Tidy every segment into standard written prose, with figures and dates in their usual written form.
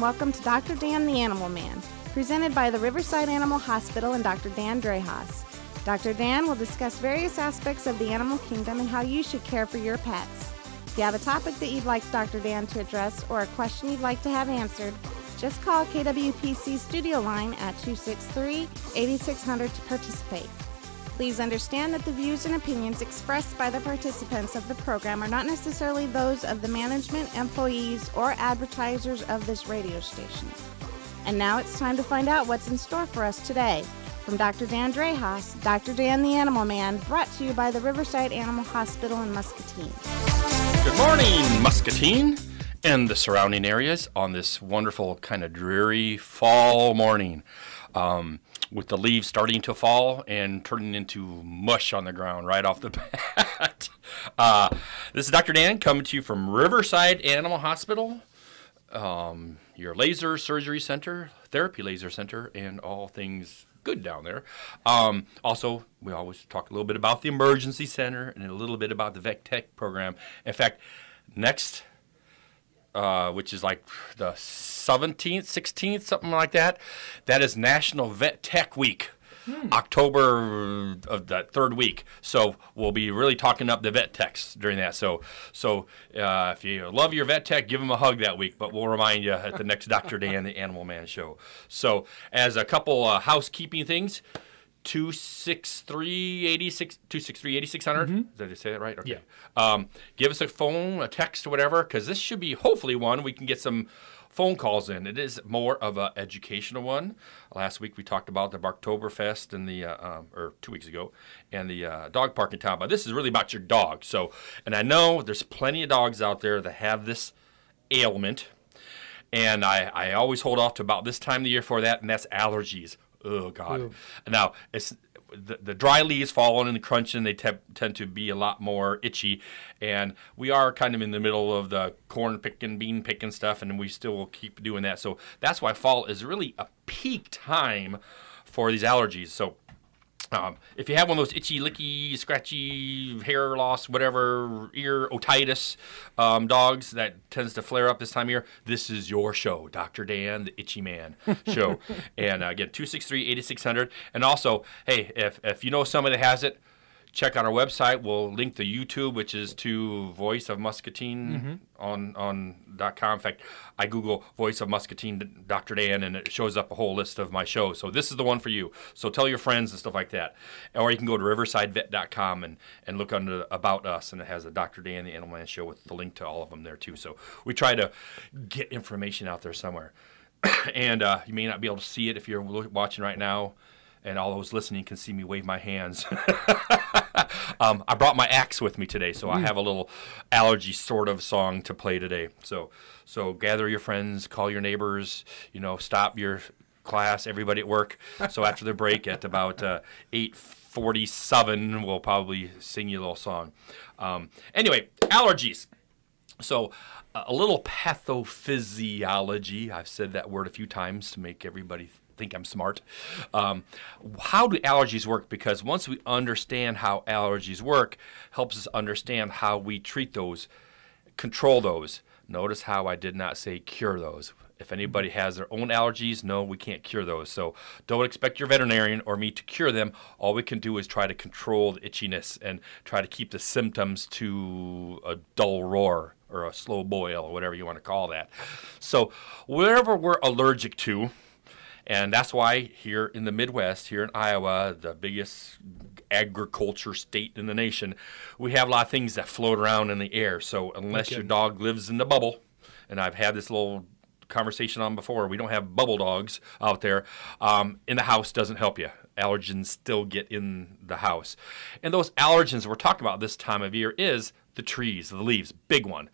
and welcome to Dr. Dan the Animal Man, presented by the Riverside Animal Hospital and Dr. Dan Drehas. Dr. Dan will discuss various aspects of the animal kingdom and how you should care for your pets. If you have a topic that you'd like Dr. Dan to address or a question you'd like to have answered, just call KWPC studio line at 263-8600 to participate. Please understand that the views and opinions expressed by the participants of the program are not necessarily those of the management, employees, or advertisers of this radio station. And now it's time to find out what's in store for us today. From Dr. Dan Drehas, Dr. Dan the Animal Man, brought to you by the Riverside Animal Hospital in Muscatine. Good morning, Muscatine and the surrounding areas on this wonderful kind of dreary fall morning. With the leaves starting to fall and turning into mush on the ground right off the bat. This is Dr. Dan coming to you from Riverside Animal Hospital, your laser surgery center, therapy laser center, and all things good down there. Also, we always talk a little bit about the emergency center and a little bit about the Vet Tech program. In fact, next, which is like the 17th, 16th, something like that. That is National Vet Tech Week, October of that third week. So we'll be really talking up the vet techs during that. So if you love your vet tech, give them a hug that week. But we'll remind you at the next Dr. Dan, the Animal Man show. So as a couple housekeeping things, 263-8600. Did I say that right? Okay. Yeah. Give us a phone, a text, or whatever, because this should be hopefully one we can get some phone calls in. It is more of an educational one. Last week we talked about the Barktoberfest and the, or 2 weeks ago, and the dog park in town. But this is really about your dog. So, and I know there's plenty of dogs out there that have this ailment, and I always hold off to about this time of the year for that, and that's allergies. Oh, God. Ooh. Now, it's the dry leaves falling and crunching, they tend to be a lot more itchy. And we are kind of in the middle of the corn picking, bean picking stuff, and we still will keep doing that. So that's why fall is really a peak time for these allergies. So if you have one of those itchy, licky, scratchy, hair loss, whatever, ear otitis dogs that tends to flare up this time of year, this is your show, Dr. Dan, the Itchy Man show. And again, 263-8600. And also, hey, if you know somebody that has it, check out our website. We'll link the YouTube, which is to Voice of Muscatine on .com. In fact, I Google Voice of Muscatine Dr. Dan, and it shows up a whole list of my shows. So this is the one for you. So tell your friends and stuff like that. Or you can go to riversidevet.com and look under About Us, and it has a Dr. Dan, the Animal Man show with the link to all of them there, too. So we try to get information out there somewhere. And you may not be able to see it if you're watching right now, and all those listening can see me wave my hands. I brought my axe with me today, so I have a little allergy sort of song to play today. So gather your friends, call your neighbors, stop your class, everybody at work. So after the break at about 8:47, we'll probably sing you a little song. Anyway, allergies. So a little pathophysiology. I've said that word a few times to make everybody think I'm smart. How do allergies work? Because once we understand how allergies work, helps us understand how we treat those, control those. Notice how I did not say cure those. If anybody has their own allergies, no, we can't cure those. So don't expect your veterinarian or me to cure them. All we can do is try to control the itchiness and try to keep the symptoms to a dull roar or a slow boil or whatever you want to call that. So whatever we're allergic to, and that's why here in the Midwest, here in Iowa, the biggest agriculture state in the nation, we have a lot of things that float around in the air. So unless your dog lives in the bubble, and I've had this little conversation on before, we don't have bubble dogs out there, in the house doesn't help you. Allergens still get in the house. And those allergens we're talking about this time of year is the trees, the leaves, big one.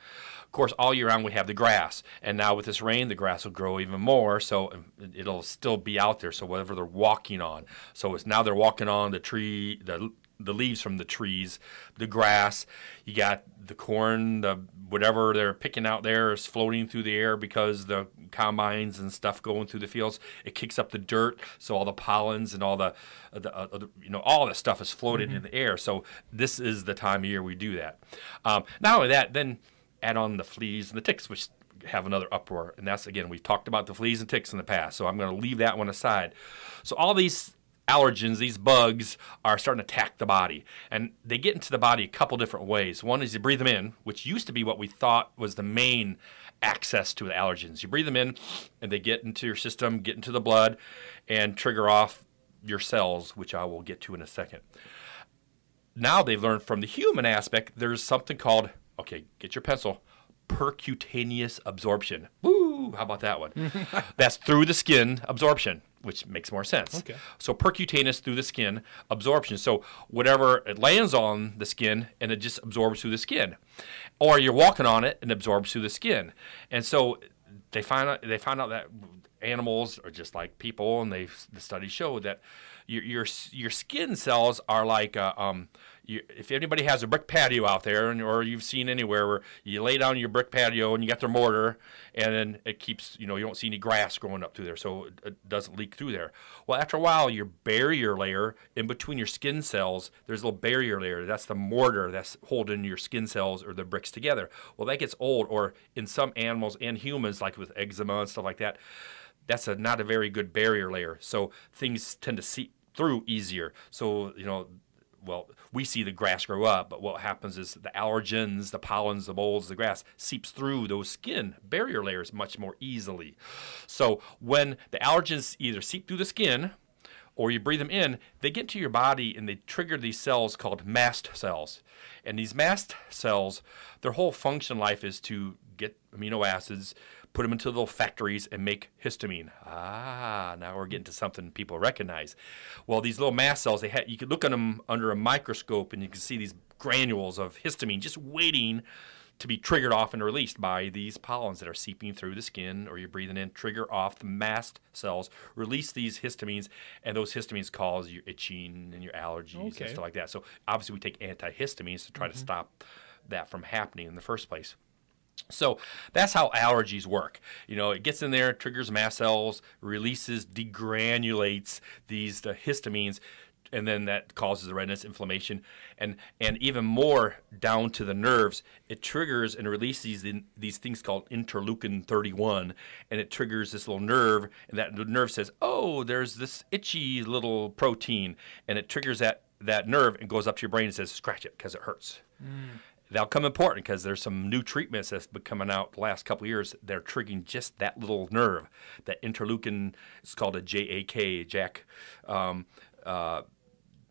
Of course, all year round we have the grass, and now with this rain, the grass will grow even more, so it'll still be out there. So whatever they're walking on, so it's now they're walking on the tree, the leaves from the trees, the grass. You got the corn, the whatever they're picking out there is floating through the air because the combines and stuff going through the fields. It kicks up the dirt, so all the pollens and all the all the stuff is floated in the air. So this is the time of year we do that. Not only that, then add on the fleas and the ticks, which have another uproar. And that's, again, we've talked about the fleas and ticks in the past, so I'm going to leave that one aside. So all these allergens, these bugs, are starting to attack the body. And they get into the body a couple different ways. One is you breathe them in, which used to be what we thought was the main access to the allergens. You breathe them in, and they get into your system, get into the blood, and trigger off your cells, which I will get to in a second. Now they've learned from the human aspect, there's something called, okay, get your pencil, percutaneous absorption. Woo! How about that one? That's through the skin absorption, which makes more sense. Okay. So percutaneous, through the skin absorption. So whatever, it lands on the skin and it just absorbs through the skin. Or you're walking on it and absorbs through the skin. And so they find out that animals are just like people, and the studies show that your skin cells are like if anybody has a brick patio out there, or you've seen anywhere where you lay down your brick patio and you got their mortar, and then it keeps, you don't see any grass growing up through there, so it doesn't leak through there. Well, after a while, your barrier layer in between your skin cells, there's a little barrier layer. That's the mortar that's holding your skin cells or the bricks together. Well, that gets old, or in some animals and humans, like with eczema and stuff like that, that's not a very good barrier layer. So things tend to seep through easier. So, we see the grass grow up, but what happens is the allergens, the pollens, the molds, the grass seeps through those skin barrier layers much more easily. So when the allergens either seep through the skin or you breathe them in, they get to your body and they trigger these cells called mast cells. And these mast cells, their whole function in life is to get amino acids, put them into little factories, and make histamine. Now we're getting to something people recognize. Well, these little mast cells, you could look at them under a microscope, and you can see these granules of histamine just waiting to be triggered off and released by these pollens that are seeping through the skin, or you're breathing in, trigger off the mast cells, release these histamines, and those histamines cause your itching and your allergies and stuff like that. So obviously we take antihistamines to try to stop that from happening in the first place. So that's how allergies work. It gets in there, triggers mast cells, releases, degranulates the histamines, and then that causes the redness, inflammation, and even more down to the nerves. It triggers and releases these things called interleukin 31, and it triggers this little nerve, and that nerve says, oh, there's this itchy little protein, and it triggers that nerve and goes up to your brain and says, scratch it because it hurts. That'll come important because there's some new treatments that's been coming out the last couple of years. They're triggering just that little nerve, that interleukin. It's called a JAK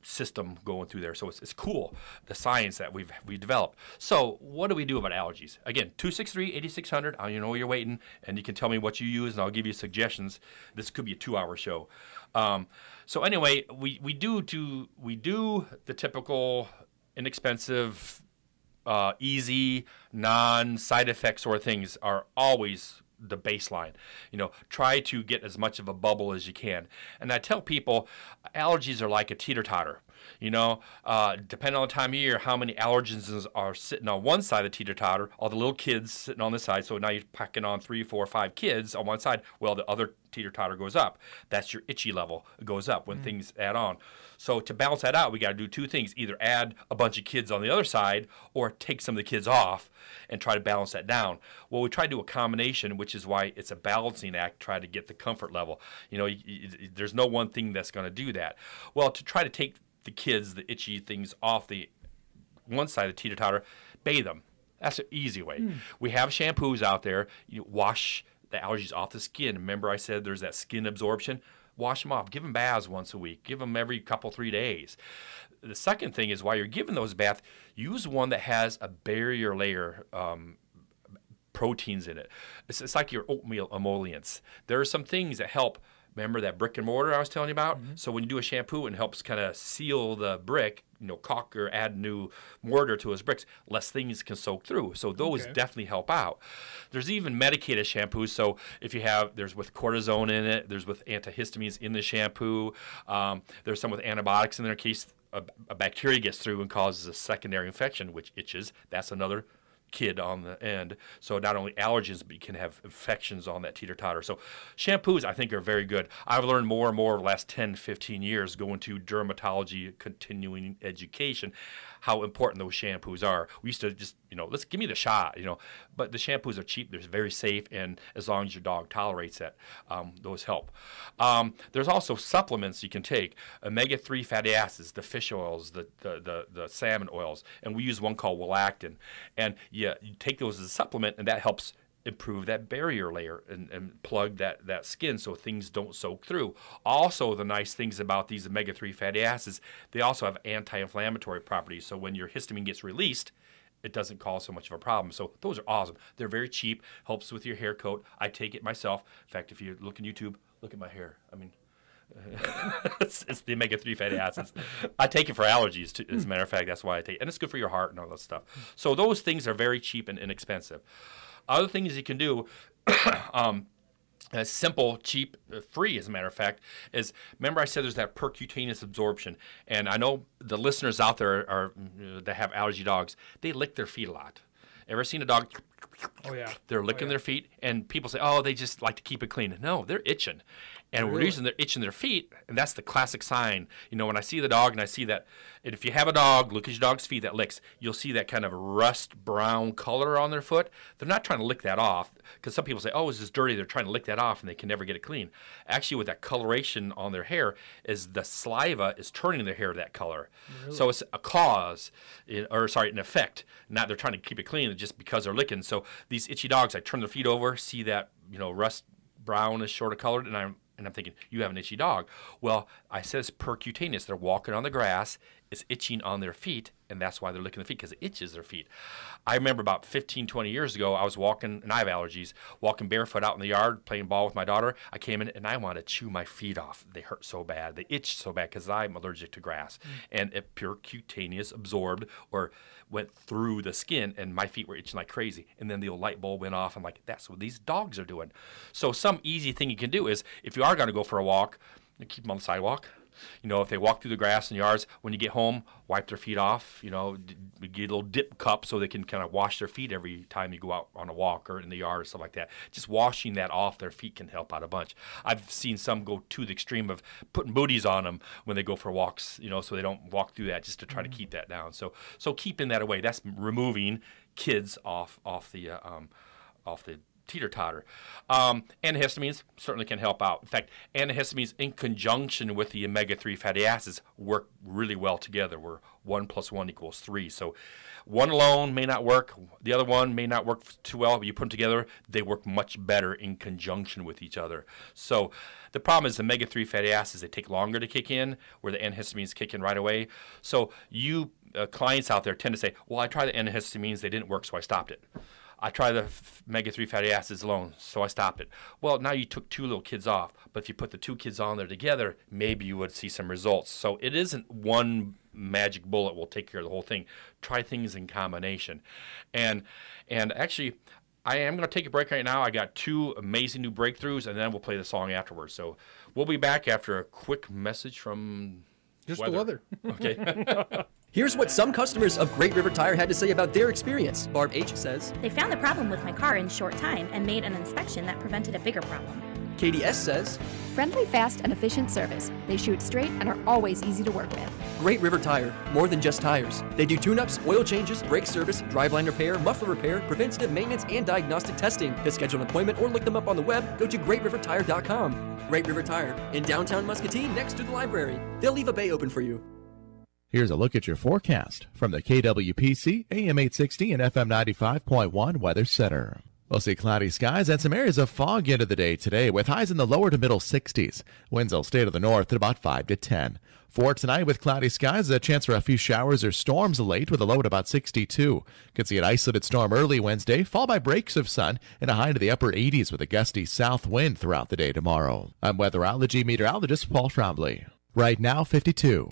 system going through there. So it's cool, the science that we've developed. So what do we do about allergies? Again, 263-8600. You know you're waiting, and you can tell me what you use, and I'll give you suggestions. This could be a 2-hour show. So anyway, we do the typical inexpensive, easy, non-side effect sort of things are always the baseline. Try to get as much of a bubble as you can. And I tell people allergies are like a teeter-totter. Depending on the time of year, how many allergens are sitting on one side of the teeter-totter, all the little kids sitting on this side. So now you're packing on 3, 4, 5 kids on one side. Well, the other teeter-totter goes up. That's your itchy level. It goes up when things add on. So to balance that out, we got to do two things: either add a bunch of kids on the other side, or take some of the kids off and try to balance that down. Well, we try to do a combination, which is why it's a balancing act. Try to get the comfort level. There's no one thing that's going to do that. Well, to try to take the kids, the itchy things off the one side of the teeter-totter, bathe them. That's an easy way. We have shampoos out there. You wash the allergies off the skin. Remember I said there's that skin absorption? Wash them off. Give them baths once a week. Give them every couple, 3 days. The second thing is, while you're giving those baths, use one that has a barrier layer proteins in it. It's like your oatmeal emollients. There are some things that help. Remember that brick and mortar I was telling you about? So when you do a shampoo, it helps kind of seal the brick, caulk or add new mortar to those bricks, less things can soak through. So those definitely help out. There's even medicated shampoos. So if you there's with cortisone in it, there's with antihistamines in the shampoo. There's some with antibiotics in there in case a bacteria gets through and causes a secondary infection, which itches. That's another kid on the end. So not only allergens, but you can have infections on that teeter-totter. So shampoos, I think, are very good. I've learned more and more over the last 10, 15 years going to dermatology continuing education how important those shampoos are. We used to just, let's give me the shot, but the shampoos are cheap. They're very safe, and as long as your dog tolerates it, those help. There's also supplements you can take, omega-3 fatty acids, the fish oils, the salmon oils, and we use one called Willactin. And you take those as a supplement, and that helps improve that barrier layer and plug that skin so things don't soak through. Also, the nice things about these omega-3 fatty acids, they also have anti-inflammatory properties. So when your histamine gets released, it doesn't cause so much of a problem. So those are awesome. They're very cheap, helps with your hair coat. I take it myself. In fact, if you look on YouTube, look at my hair. I mean, it's the omega-3 fatty acids. I take it for allergies, too, as a matter of fact. That's why I take it. And it's good for your heart and all that stuff. So those things are very cheap and inexpensive. Other things you can do, simple, cheap, free, as a matter of fact, is, remember I said there's that percutaneous absorption. And I know the listeners out there that have allergy dogs, they lick their feet a lot. Ever seen a dog? Oh, yeah. They're licking their feet, and people say, oh, they just like to keep it clean. No, they're itching. And the reason they're itching their feet, and that's the classic sign. When I see the dog and I see that, and if you have a dog, look at your dog's feet that licks, you'll see that kind of rust brown color on their foot. They're not trying to lick that off, because some people say, oh, is this dirty? They're trying to lick that off, and they can never get it clean. Actually, with that coloration on their hair, is the saliva is turning their hair that color. Really? So it's a cause, an effect. Not they're trying to keep it clean just because they're licking. So these itchy dogs, I turn their feet over, see that, rust brown is sort of colored, and I'm thinking, you have an itchy dog. Well, I said it's percutaneous. They're walking on the grass. It's itching on their feet, and that's why they're licking their feet, because it itches their feet. I remember about 15, 20 years ago, I was walking, and I have allergies, walking barefoot out in the yard, playing ball with my daughter. I came in, and I wanted to chew my feet off. They hurt so bad. They itched so bad because I'm allergic to grass. And it percutaneous absorbed or went through the skin, and my feet were itching like crazy. And then the old light bulb went off. I'm like, that's what these dogs are doing. So some easy thing you can do is, if you are going to go for a walk, keep them on the sidewalk. If they walk through the grass in the yards, when you get home, wipe their feet off. Get a little dip cup so they can kind of wash their feet every time you go out on a walk or in the yard or stuff like that. Just washing that off their feet can help out a bunch. I've seen some go to the extreme of putting booties on them when they go for walks, so they don't walk through that, just to try to keep that down. So keeping that away, that's removing kids off the teeter-totter. Antihistamines certainly can help out. In fact, antihistamines in conjunction with the omega-3 fatty acids work really well together, where 1 + 1 = 3. So one alone may not work. The other one may not work too well, but you put them together, they work much better in conjunction with each other. So the problem is the omega-3 fatty acids, they take longer to kick in, where the antihistamines kick in right away. So you clients out there tend to say, well, I tried the antihistamines, they didn't work, so I stopped it. I tried the omega-3 fatty acids alone, so I stopped it. Well, now you took 2 little kids off, but if you put the 2 kids on there together, maybe you would see some results. So it isn't one magic bullet will take care of the whole thing. Try things in combination. And actually, I am going to take a break right now. I got 2 amazing new breakthroughs, and then we'll play the song afterwards. So we'll be back after a quick message from the weather. Okay. Here's what some customers of Great River Tire had to say about their experience. Barb H. says, they found the problem with my car in short time and made an inspection that prevented a bigger problem. Katie S. says, friendly, fast, and efficient service. They shoot straight and are always easy to work with. Great River Tire, more than just tires. They do tune-ups, oil changes, brake service, driveline repair, muffler repair, preventative maintenance, and diagnostic testing. To schedule an appointment or look them up on the web, go to greatrivertire.com. Great River Tire, in downtown Muscatine, next to the library. They'll leave a bay open for you. Here's a look at your forecast from the KWPC AM 860 and FM 95.1 Weather Center. We'll see cloudy skies and some areas of fog into the day today, with highs in the lower to middle 60s. Winds will stay to the north at about 5 to 10. For tonight, with cloudy skies, a chance for a few showers or storms late with a low at about 62. Could see an isolated storm early Wednesday, followed by breaks of sun and a high to the upper 80s with a gusty south wind throughout the day tomorrow. I'm weatherology meteorologist Paul Trombley. Right now, 52.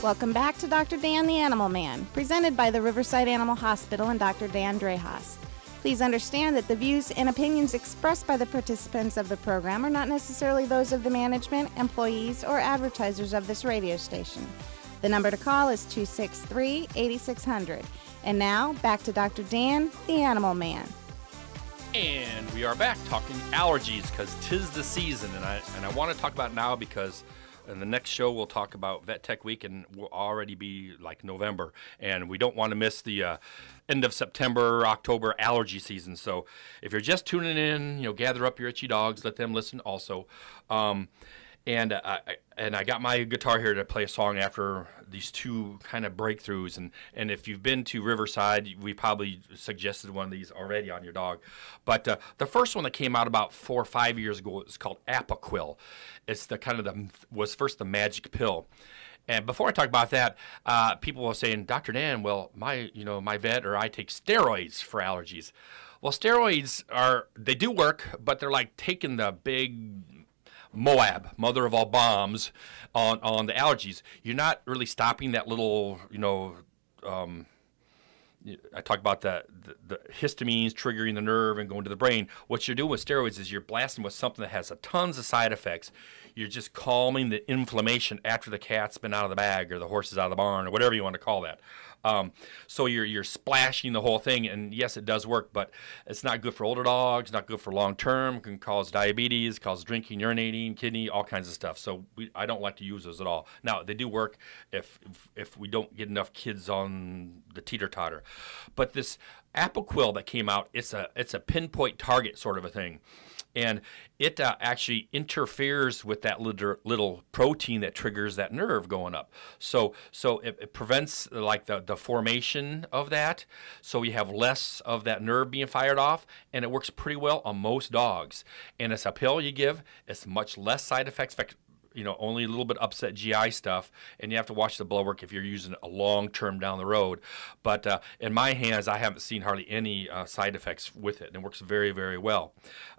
Welcome back to Dr. Dan the Animal Man, presented by the Riverside Animal Hospital and Dr. Dan Drehas. Please understand that the views and opinions expressed by the participants of the program are not necessarily those of the management, employees, or advertisers of this radio station. The number to call is 263-8600. And now, back to Dr. Dan the Animal Man. And we are back talking allergies, because 'tis the season, and I want to talk about it now because in the next show, we'll talk about Vet Tech Week, and we'll already be like November. And we don't want to miss the end of September, October allergy season. So if you're just tuning in, gather up your itchy dogs, let them listen also. And I got my guitar here to play a song after these two kind of breakthroughs. And if you've been to Riverside, we probably suggested one of these already on your dog. But the first one that came out about 4 or 5 years ago is called Apoquel. It's was first the magic pill. And before I talk about that, people were saying, Dr. Dan, well, my vet or I take steroids for allergies. Well, steroids they do work, but they're like taking the big Moab, mother of all bombs, on the allergies. You're not really stopping that little, I talk about the histamines triggering the nerve and going to the brain. What you're doing with steroids is you're blasting with something that has tons of side effects. You're just calming the inflammation after the cat's been out of the bag or the horse is out of the barn or whatever you want to call that. So you're splashing the whole thing, and yes, it does work, but it's not good for older dogs, not good for long term. It can cause diabetes, cause drinking, urinating, kidney, all kinds of stuff. So I don't like to use those at all. Now they do work if we don't get enough kids on the teeter-totter. But this Apoquel that came out, it's a pinpoint target sort of a thing. And it actually interferes with that little protein that triggers that nerve going up. So it prevents like the formation of that. So you have less of that nerve being fired off, and it works pretty well on most dogs. And it's a pill you give. It's much less side effects. In fact, only a little bit upset GI stuff, and you have to watch the blood work if you're using it a long term down the road. But in my hands, I haven't seen hardly any side effects with it, and it works very, very well.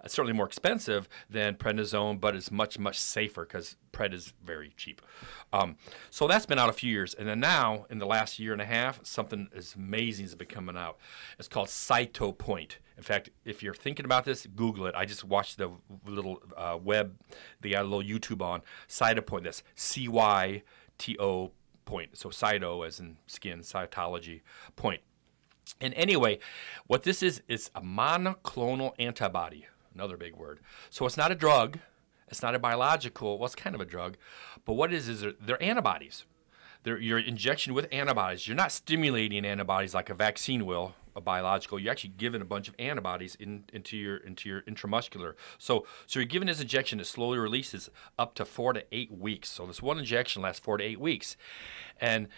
It's certainly more expensive than prednisone, but it's much, much safer because pred is very cheap. So that's been out a few years, and then now, in the last year and a half, something as amazing has been coming out. It's called Cytopoint. In fact, if you're thinking about this, Google it. I just watched the little web, they got a little YouTube on Cytopoint. That's CYTO point. So cyto as in skin, cytology point. And anyway, what this is a monoclonal antibody, another big word. So it's not a drug. It's not a biological. Well, it's kind of a drug. But what it is they're antibodies. They're your injection with antibodies. You're not stimulating antibodies like a vaccine will, a biological. You're actually giving a bunch of antibodies into your intramuscular. So you're giving this injection that slowly releases up to 4 to 8 weeks. So this one injection lasts 4 to 8 weeks. And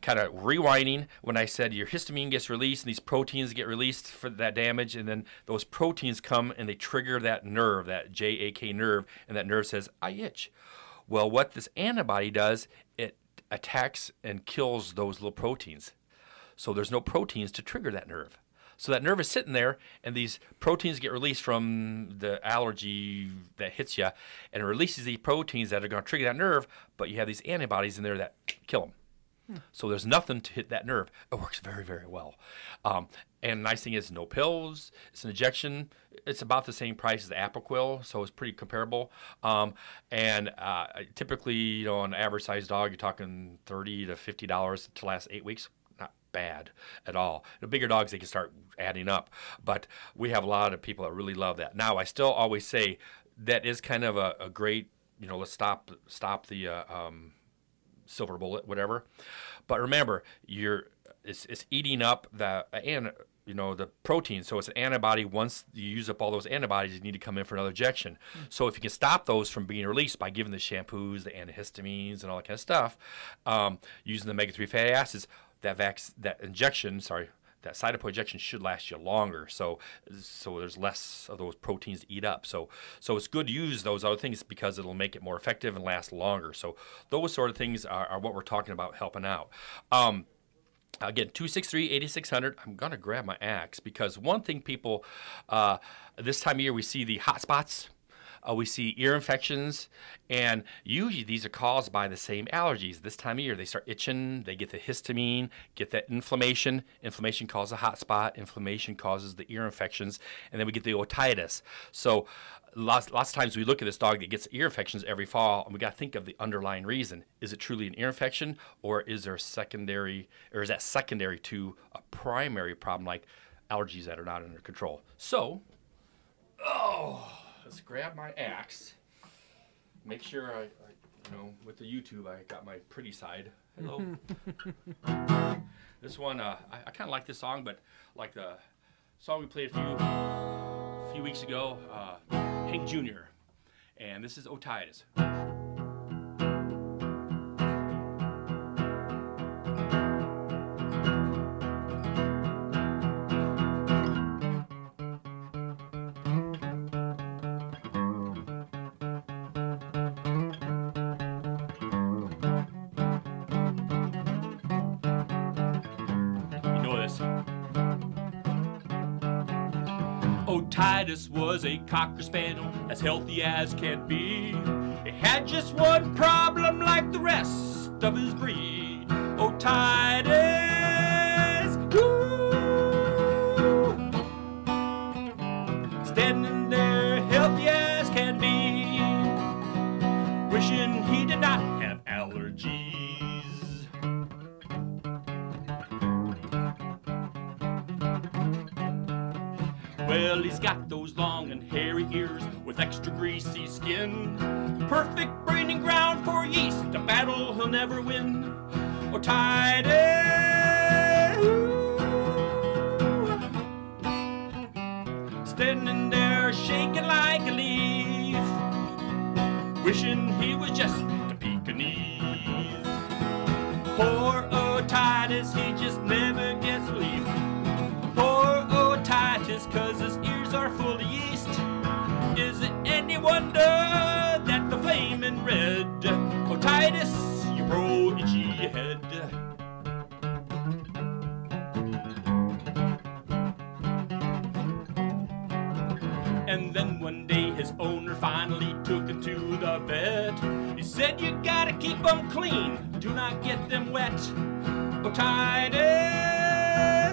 kind of rewinding, when I said your histamine gets released and these proteins get released for that damage, and then those proteins come and they trigger that nerve, that JAK nerve, and that nerve says, I itch. Well, what this antibody does, it attacks and kills those little proteins. So there's no proteins to trigger that nerve. So that nerve is sitting there, and these proteins get released from the allergy that hits you, and it releases these proteins that are going to trigger that nerve, but you have these antibodies in there that kill them. So there's nothing to hit that nerve. It works very, very well. And the nice thing is no pills. It's an injection. It's about the same price as the Apoquel, so it's pretty comparable. Typically, on an average sized dog, you're talking $30 to $50 to last 8 weeks. Not bad at all. The bigger dogs, they can start adding up. But we have a lot of people that really love that. Now, I still always say that is kind of a great, let's stop the silver bullet, whatever. But remember, it's eating up the protein. So it's an antibody. Once you use up all those antibodies, you need to come in for another injection. So if you can stop those from being released by giving the shampoos, the antihistamines, and all that kind of stuff, using the omega-3 fatty acids, that Cytopoint injection should last you longer. So there's less of those proteins to eat up. So it's good to use those other things because it'll make it more effective and last longer. So those sort of things are what we're talking about helping out. Again, 263-8600. I'm going to grab my axe because one thing people, this time of year we see the hot spots. We see ear infections, and usually these are caused by the same allergies. This time of year, they start itching, they get the histamine, get that inflammation. Inflammation causes a hot spot. Inflammation causes the ear infections, and then we get the otitis. So lots of times we look at this dog that gets ear infections every fall, and we got to think of the underlying reason. Is it truly an ear infection, or is there secondary to a primary problem like allergies that are not under control? So, let's grab my axe. Make sure I with the YouTube, I got my pretty side. Hello. This one, I kind of like this song, but like the song we played a few weeks ago, Hank Jr. And this is Otitis. Otitis was a Cocker Spaniel, as healthy as can be. It had just one problem like the rest of his breed. Otitis, ooh, standing there healthy as can be, wishing he did not have allergies. Well, he's got those long and hairy ears with extra greasy skin. Perfect breeding ground for yeast, a battle he'll never win. Otitis, standing there shaking like a leaf, wishing he was just a Pekingese. Poor Otitis, he just never gets relief. Poor Otitis, 'cause his ears are full of yeast. Is it any wonder that the flamin' red? Otitis, you pro itchy head. And then one day his owner finally took him to the vet. He said, you gotta keep them clean, do not get them wet. Otitis,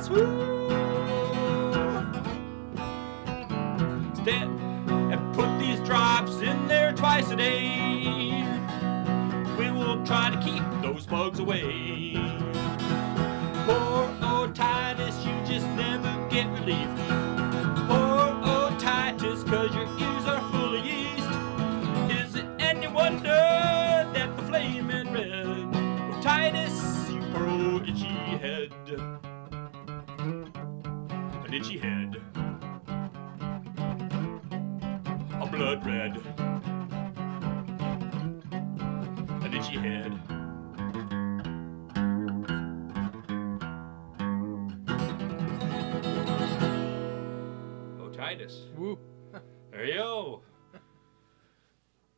woo! And put these drops in there twice a day. We will try to keep those bugs away. Poor Otitis, you just never get relief. Poor Otitis, 'cause your ears are full of yeast. Is it any wonder that the flamin' red? Otitis, you poor itchy head. An itchy head. Blood red, an itchy head. Otitis. Woo. There you go.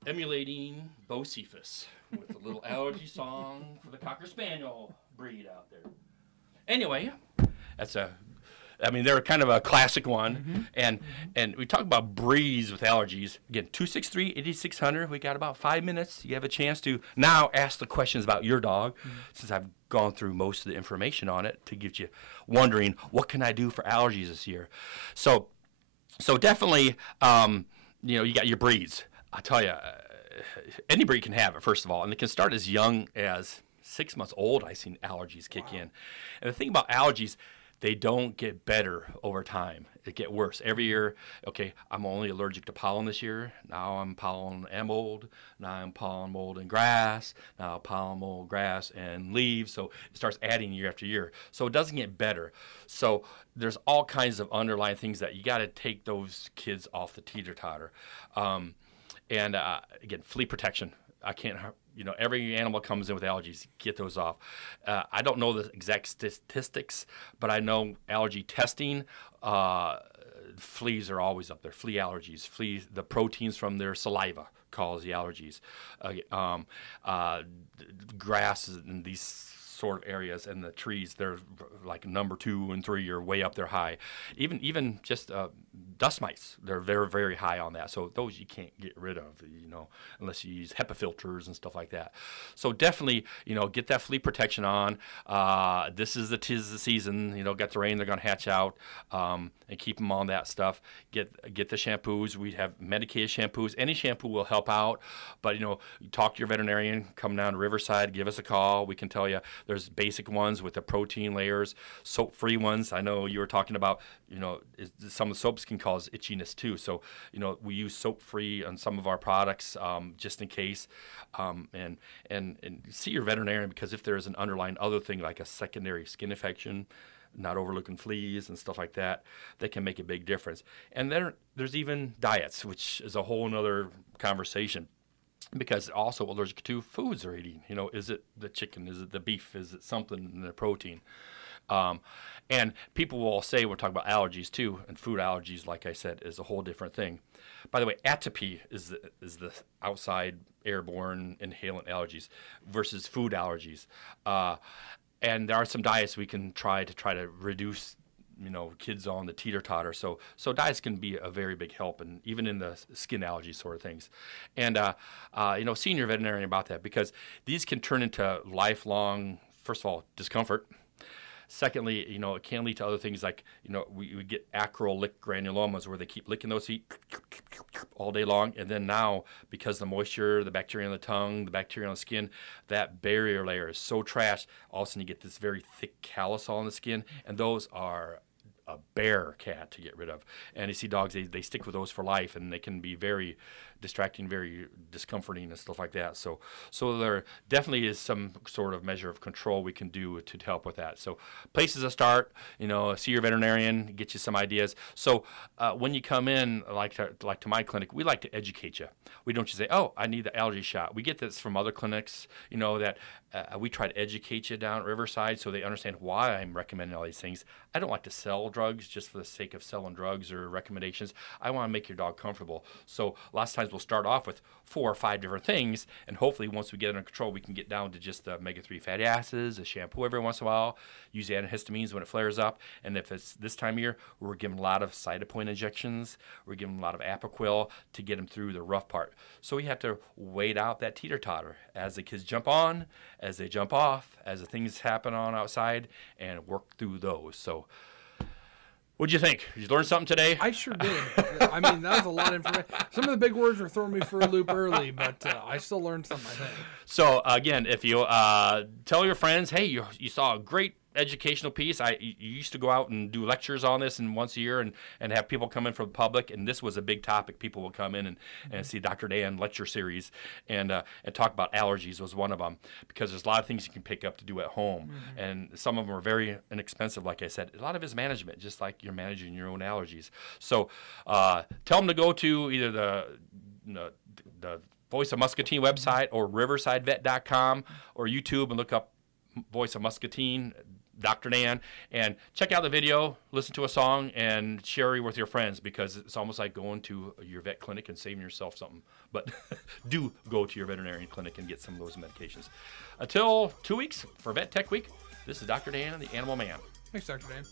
Emulating Bocephus with a little allergy song for the Cocker Spaniel breed out there. Anyway, they're kind of a classic one. And we talk about breeds with allergies. Again, 263-8600. We got about 5 minutes. You have a chance to now ask the questions about your dog, since I've gone through most of the information on it to get you wondering, what can I do for allergies this year? So definitely, you got your breeds. I tell you, any breed can have it, first of all. And it can start as young as 6 months old. I've seen allergies kick in. And the thing about allergies, they don't get better over time. They get worse. Every year, okay, I'm only allergic to pollen this year. Now I'm pollen and mold. Now I'm pollen, mold, and grass. Now pollen, mold, grass, and leaves. So it starts adding year after year. So it doesn't get better. So there's all kinds of underlying things that you got to take those kids off the teeter-totter. Again, flea protection. I can't, every animal comes in with allergies. Get those off. I don't know the exact statistics, but I know allergy testing, fleas are always up there. Flea allergies, the proteins from their saliva cause the allergies. Grass and these sort of areas, and the trees, they're like number 2 and 3 are way up there high. Even just dust mites, they're very, very high on that. So those you can't get rid of, unless you use HEPA filters and stuff like that. So definitely, get that flea protection on. This is tis the season. Got the rain, they're gonna hatch out, and keep them on that stuff. Get the shampoos. We have medicated shampoos. Any shampoo will help out, but talk to your veterinarian. Come down to Riverside, give us a call. We can tell you. There's basic ones with the protein layers, soap-free ones. I know you were talking about, some of the soaps can cause itchiness too. So, we use soap-free on some of our products just in case. And see your veterinarian, because if there is an underlying other thing like a secondary skin infection, not overlooking fleas and stuff like that, that can make a big difference. And then there's even diets, which is a whole nother conversation. Because also allergic to foods they're eating. Is it the chicken? Is it the beef? Is it something in the protein? And people will say, we're talking about allergies too, and food allergies, like I said, is a whole different thing. By the way, atopy is the outside airborne inhalant allergies versus food allergies. And there are some diets we can try to reduce kids on the teeter-totter. So diets can be a very big help, and even in the skin allergy sort of things. And, seeing your veterinarian about that, because these can turn into lifelong, first of all, discomfort. Secondly, it can lead to other things like, we get acral lick granulomas where they keep licking those feet all day long. And then now, because the moisture, the bacteria on the tongue, the bacteria on the skin, that barrier layer is so trashed, all of a sudden you get this very thick callus all on the skin. And those are a bear cat to get rid of. And you see dogs, they stick with those for life, and they can be very distracting, very discomforting and stuff like that. So there definitely is some sort of measure of control we can do to help with that. So places to start, see your veterinarian, get you some ideas. So when you come in, like to my clinic, we like to educate you. We don't just say, oh, I need the allergy shot. We get this from other clinics, that we try to educate you down at Riverside so they understand why I'm recommending all these things. I don't like to sell drugs just for the sake of selling drugs or recommendations. I want to make your dog comfortable. So lots of times we'll start off with 4 or 5 different things, and hopefully once we get under control, we can get down to just the omega-3 fatty acids, a shampoo every once in a while, use antihistamines when it flares up, and if it's this time of year, we're giving a lot of Cytopoint injections, we're giving a lot of Apoquil to get them through the rough part. So we have to wait out that teeter-totter as the kids jump on, as they jump off, as the things happen on outside, and work through those. So what'd you think? Did you learn something today? I sure did. I mean, that was a lot of information. Some of the big words were throwing me for a loop early, but I still learned something, I think. So, again, if you tell your friends, hey, you saw a great educational piece. You used to go out and do lectures on this once a year and have people come in from the public, and this was a big topic. People would come in and see Dr. Dan lecture series and talk about allergies was one of them, because there's a lot of things you can pick up to do at home, and some of them are very inexpensive. Like I said, a lot of it is management, just like you're managing your own allergies. So tell them to go to either the Voice of Muscatine website or riversidevet.com or YouTube and look up Voice of Muscatine, Dr. Dan, and check out the video, listen to a song, and share it with your friends, because it's almost like going to your vet clinic and saving yourself something. But do go to your veterinarian clinic and get some of those medications. Until 2 weeks for Vet Tech Week, this is Dr. Dan, the Animal Man. Thanks, Dr. Dan.